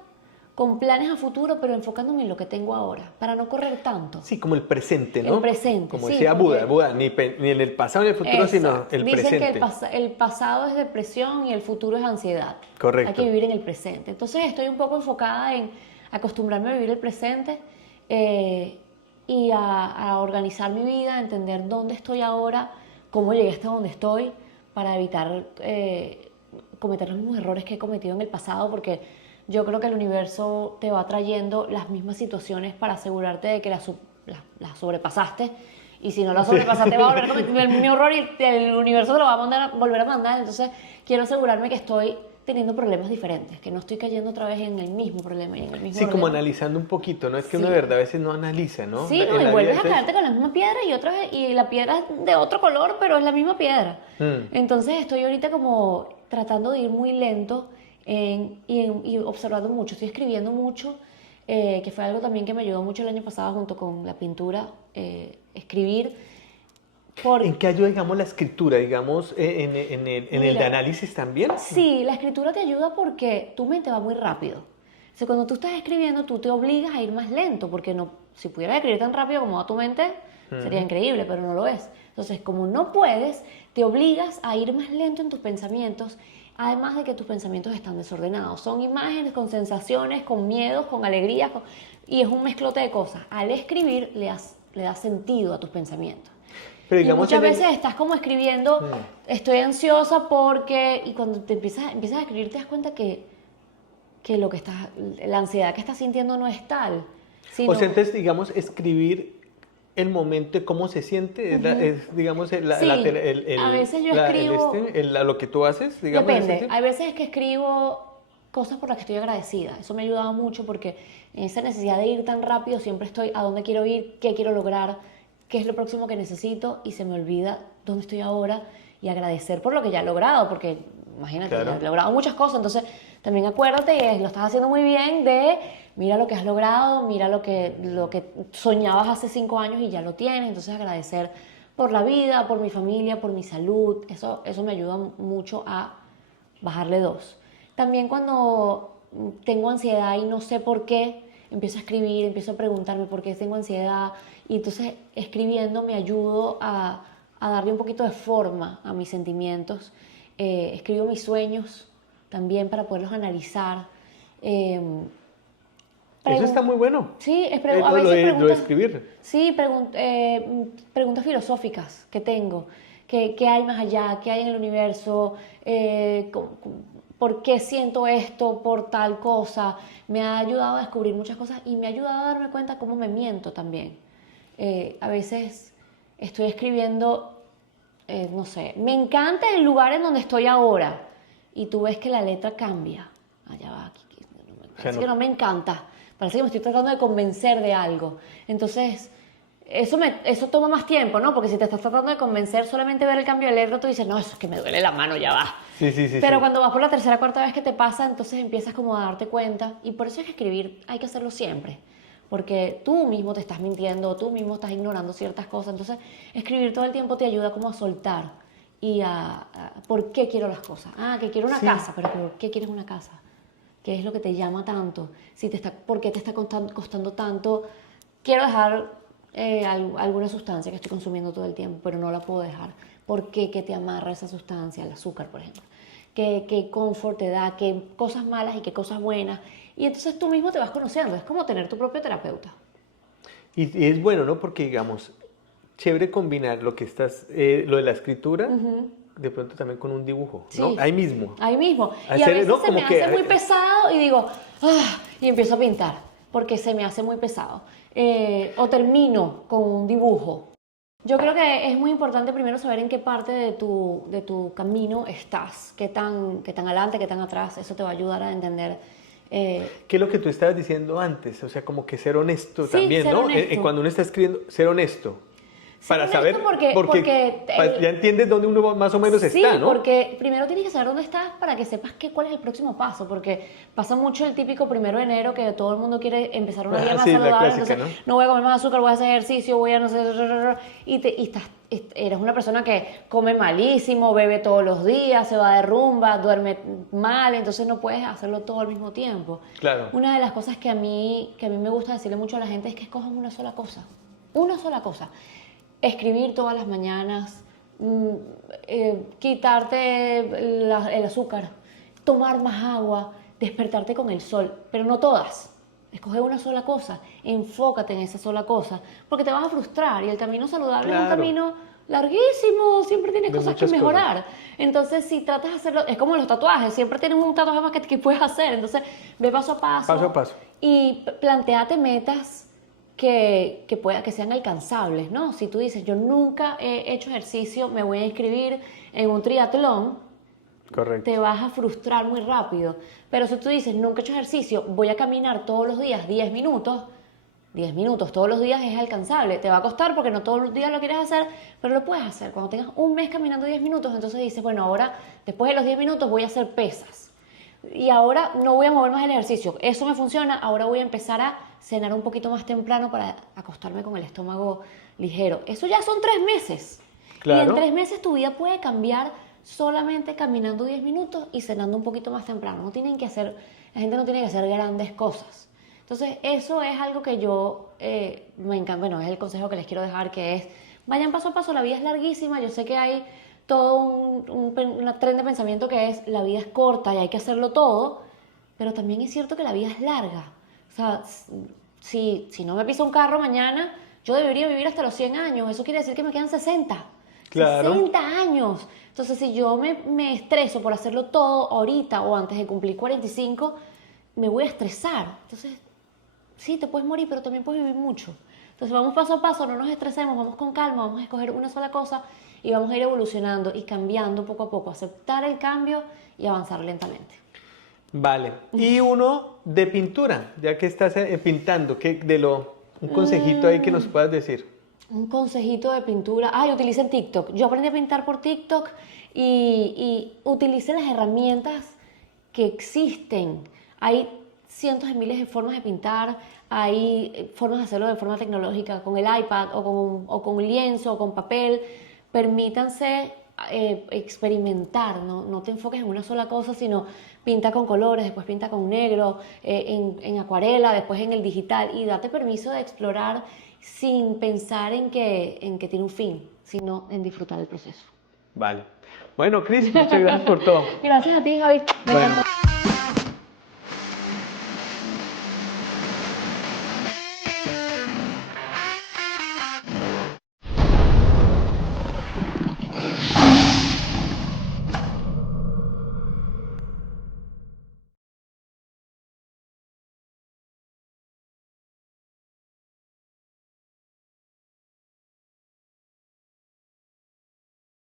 con planes a futuro, pero enfocándome en lo que tengo ahora, para no correr tanto. Sí, como el presente, ¿no? El presente, como sí, decía porque- Buda, ni en el pasado ni en el futuro, sino Exacto. el Dicen presente. que el pasado es depresión y el futuro es ansiedad. Correcto. Hay que vivir en el presente. Entonces estoy un poco enfocada en acostumbrarme a vivir el presente y a organizar mi vida, a entender dónde estoy ahora, cómo llegué hasta donde estoy, para evitar cometer los mismos errores que he cometido en el pasado, porque yo creo que el universo te va trayendo las mismas situaciones para asegurarte de que las sobrepasaste. Y si no la sobrepasaste, va a volver a cometer el mismo error y el universo te lo va a volver a mandar. Entonces, quiero asegurarme que estoy teniendo problemas diferentes, que no estoy cayendo otra vez en el mismo problema y en el mismo Sí, problema. como analizando un poquito, ¿no? Es que uno de verdad a veces no analiza, ¿no? Sí, no, En y la vuelves vida, a caerte con la misma piedra y otra vez, y la piedra es de otro color, pero es la misma piedra. Entonces estoy ahorita como tratando de ir muy lento y observando mucho, estoy escribiendo mucho, que fue algo también que me ayudó mucho el año pasado junto con la pintura, escribir. ¿En qué ayuda, digamos, la escritura, digamos, en el de Mira, análisis también? Sí, la escritura te ayuda porque tu mente va muy rápido. O sea, cuando tú estás escribiendo, tú te obligas a ir más lento, porque no, si pudieras escribir tan rápido como va tu mente, sería increíble, pero no lo es. Entonces, como no puedes, te obligas a ir más lento en tus pensamientos, además de que tus pensamientos están desordenados. Son imágenes con sensaciones, con miedos, con alegrías, y es un mezclote de cosas. Al escribir, le das sentido a tus pensamientos. Pero Y digamos, muchas veces estás como escribiendo, estoy ansiosa porque, y cuando te empiezas a escribir te das cuenta que lo que estás, la ansiedad que estás sintiendo no es tal, sino... O sea, entonces, digamos, escribir el momento de cómo se siente, es, digamos, Sí, a veces yo escribo... lo que tú haces, digamos. Depende, hay veces que escribo cosas por las que estoy agradecida, eso me ha ayudado mucho porque en esa necesidad de ir tan rápido siempre estoy a dónde quiero ir, qué quiero lograr, qué es lo próximo que necesito y se me olvida dónde estoy ahora y agradecer por lo que ya he logrado, porque imagínate, Claro. ya he logrado muchas cosas, entonces también acuérdate y lo estás haciendo muy bien de mira lo que has logrado, mira lo que soñabas hace 5 años y ya lo tienes, entonces agradecer por la vida, por mi familia, por mi salud, eso me ayuda mucho a bajarle 2. También cuando tengo ansiedad y no sé por qué, empiezo a escribir, empiezo a preguntarme por qué tengo ansiedad y entonces escribiendo me ayudo a darle un poquito de forma a mis sentimientos. Escribo mis sueños también para poderlos analizar. Eso está muy bueno. Sí, Lo de escribir. Sí, preguntas filosóficas que tengo. ¿Qué hay más allá? ¿Qué hay en el universo? ¿Por qué siento esto por tal cosa? Me ha ayudado a descubrir muchas cosas y me ha ayudado a darme cuenta cómo me miento también. A veces estoy escribiendo, no sé, me encanta el lugar en donde estoy ahora y tú ves que la letra cambia. Allá va, aquí, parece que no me encanta. Parece que me estoy tratando de convencer de algo. Entonces, eso toma más tiempo, ¿no? Porque si te estás tratando de convencer, solamente ver el cambio de letra, tú dices, no, eso es que me duele la mano, ya va. Sí. Pero cuando vas por la tercera, cuarta vez que te pasa, entonces empiezas como a darte cuenta. Y por eso es que escribir hay que hacerlo siempre. Porque tú mismo te estás mintiendo, tú mismo estás ignorando ciertas cosas. Entonces, escribir todo el tiempo te ayuda como a soltar y ¿por qué quiero las cosas? Que quiero una casa, pero ¿por qué quieres una casa? ¿Qué es lo que te llama tanto? ¿Por qué te está costando tanto? Quiero dejar alguna sustancia que estoy consumiendo todo el tiempo, pero no la puedo dejar. ¿Por qué? ¿Qué te amarra esa sustancia? El azúcar, por ejemplo. ¿Qué confort te da? ¿Qué cosas malas y qué cosas buenas? Y entonces tú mismo te vas conociendo. Es como tener tu propio terapeuta. Y es bueno, ¿no? Porque, digamos, chévere combinar lo de la escritura, de pronto también con un dibujo, ¿no? Sí. Ahí mismo. Ahí mismo. Y Hacer, a veces ¿no? se Como me que- hace muy pesado y digo, y empiezo a pintar, porque se me hace muy pesado. O termino con un dibujo. Yo creo que es muy importante primero saber en qué parte de tu camino estás, qué tan adelante, qué tan atrás. Eso te va a ayudar a entender. ¿Qué es lo que tú estabas diciendo antes? O sea, como que ser honesto Sí, también, ser ¿no? honesto. Cuando uno está escribiendo, ser honesto. Para honesto saber, porque ya entiendes dónde uno más o menos está, ¿no? Sí, porque primero tienes que saber dónde estás para que sepas cuál es el próximo paso, porque pasa mucho el típico 1 de enero que todo el mundo quiere empezar una vida más Sí, la saludable, clásica, entonces ¿no? Voy a comer más azúcar, voy a hacer ejercicio, voy a no sé, eres una persona que come malísimo, bebe todos los días, se va de rumba, duerme mal, entonces no puedes hacerlo todo al mismo tiempo. Claro. Una de las cosas que a mí me gusta decirle mucho a la gente es que escojan una sola cosa. Escribir todas las mañanas, quitarte el azúcar, tomar más agua, despertarte con el sol, pero no todas. Escoge una sola cosa, enfócate en esa sola cosa, porque te vas a frustrar y el camino saludable es un Claro. camino larguísimo, siempre tienes De cosas que muchas mejorar. Entonces, si tratas de hacerlo, es como los tatuajes, siempre tienes un tatuaje más que puedes hacer. Entonces, ve paso a paso. Paso a paso. Y plantéate metas que sean alcanzables, ¿no? Si tú dices, yo nunca he hecho ejercicio, me voy a inscribir en un triatlón, Correcto. te vas a frustrar muy rápido. Pero si tú dices, nunca he hecho ejercicio, voy a caminar todos los días 10 minutos, 10 minutos todos los días es alcanzable. Te va a costar porque no todos los días lo quieres hacer, pero lo puedes hacer. Cuando tengas un mes caminando 10 minutos, entonces dices, bueno, ahora después de los 10 minutos voy a hacer pesas. Y ahora no voy a mover más el ejercicio. Eso me funciona, ahora voy a empezar a cenar un poquito más temprano para acostarme con el estómago ligero. Eso ya son 3 meses. Claro. Y en 3 meses tu vida puede cambiar solamente caminando 10 minutos y cenando un poquito más temprano. La gente no tiene que hacer grandes cosas. Entonces, eso es algo que yo me encanta. Bueno, es el consejo que les quiero dejar, que es, vayan paso a paso, la vida es larguísima. Yo sé que hay todo un tren de pensamiento que es, la vida es corta y hay que hacerlo todo, pero también es cierto que la vida es larga. O sea, si no me pisa un carro mañana, yo debería vivir hasta los 100 años. Eso quiere decir que me quedan 60. Claro. 60 años. Entonces, si yo me estreso por hacerlo todo ahorita o antes de cumplir 45, me voy a estresar. Entonces, sí, te puedes morir, pero también puedes vivir mucho. Entonces, vamos paso a paso, no nos estresemos, vamos con calma, vamos a escoger una sola cosa y vamos a ir evolucionando y cambiando poco a poco, aceptar el cambio y avanzar lentamente. Vale. Y uno de pintura, ya que estás pintando, un consejito ahí que nos puedas decir. Un consejito de pintura. Utilicen TikTok. Yo aprendí a pintar por TikTok y utilicen las herramientas que existen. Hay cientos de miles de formas de pintar. Hay formas de hacerlo de forma tecnológica, con el iPad o con un lienzo o con papel. Permítanse experimentar, no te enfoques en una sola cosa, sino pinta con colores, después pinta con negro, en acuarela, después en el digital, y date permiso de explorar sin pensar en que tiene un fin, sino en disfrutar del proceso. Vale. Bueno, Cris, muchas gracias por todo. Gracias a ti, Javi. Me encantó.